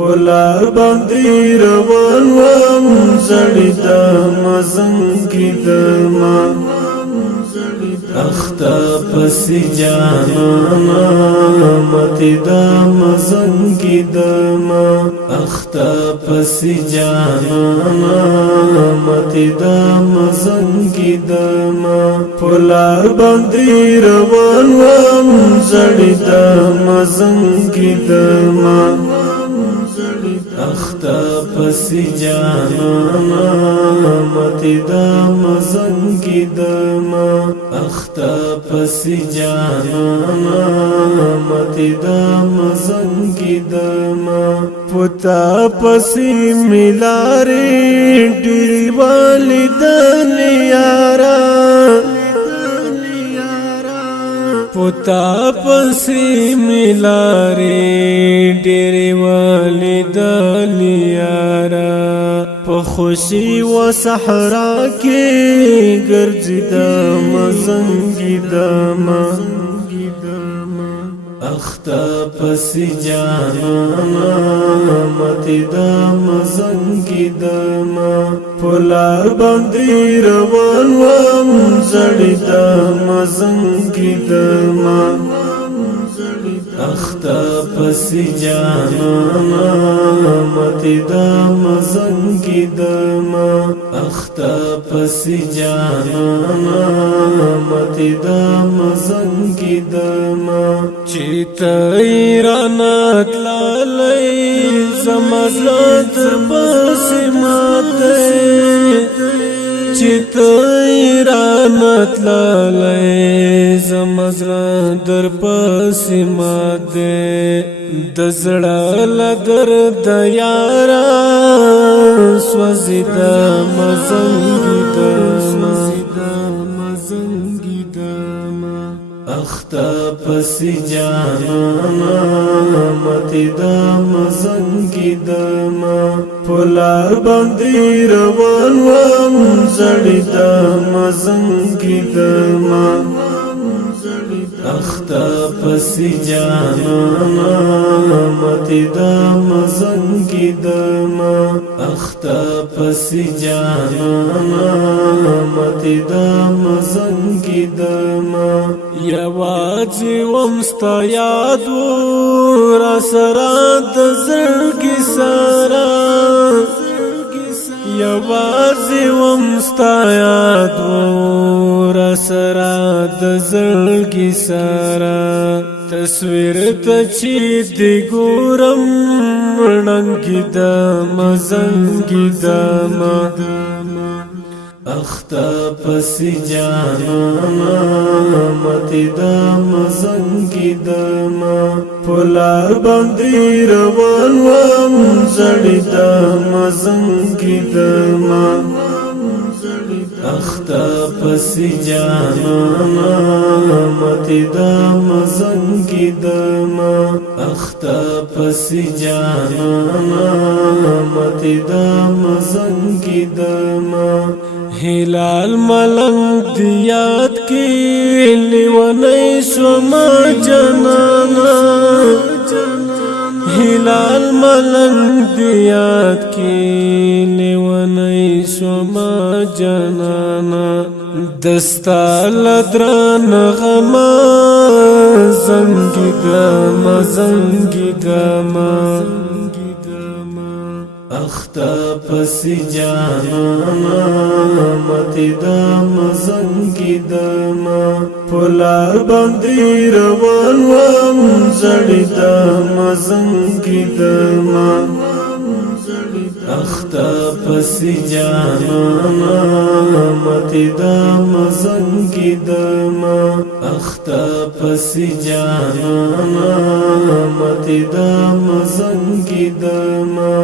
پلار باندې روان وم زړی د مزنګي دما اختا پسی جانانا متی دا مزنگی دما اختا پسی جانانا متی دا مزنگی دما پلار باندی روان وم زڑی دا مزنگی دما اختا پسی جانانا متی دا مزنگی دما اختا پسی جانانا متی دا مزنگی دما پتا پسی ملاری ڈیری والدان یارا پتا پسی ملاری ڈیری والدان یارا په خوشی و صحرا کې ګرځي د مزنګي دما اختا پسی جانانا متی د مزنګي دما پلار باندې روان وم زړی د مزنګي دما اختا پسی جانانا متی دا مزنگی دما اختا پسی جانانا متی دا مزنگی دما چیتا ایرانات لالی زمزلات پسی ماتی چیتا ایرانات لالی زمزلات در پسی ماتی دزړه لدر د یارا سوزی د مزنګی دما اختا پسی جانانا متی د مزنګی دما پلار باندې روان وم زړی د مزنګی دما اختا پسی جانانا متی دا مزنگی دما اختا پسی جانانا متی دا مزنگی دما یوازی ومستا یادو را سرات زرگی سارا یوازی ومستا یادو را سرا د زړګي سارا تصویر ته چې دی ګورم رنګي د مزنګي دما اختا پسی جانانا متی د مزنګي دما پلار باندې روان وم زړی د مزنګي دما اختا پسی جانانا متی دا مزنگی دما اختا پسی جانانا متی دا مزنگی دما هلال ملنگ دیاد کی لیونی شما جانانا هلال ملنگ دیاد کی لیونی شما جانانا دستا لدران غما زنگی دما اختا پسی جانانا متی دا مزنگی دما پلار باندې روان وم زړی د مزنگی دما اختا پسی جانانا متی دا مزنگی دما اختا پسی جانانا متی دا مزنگی دما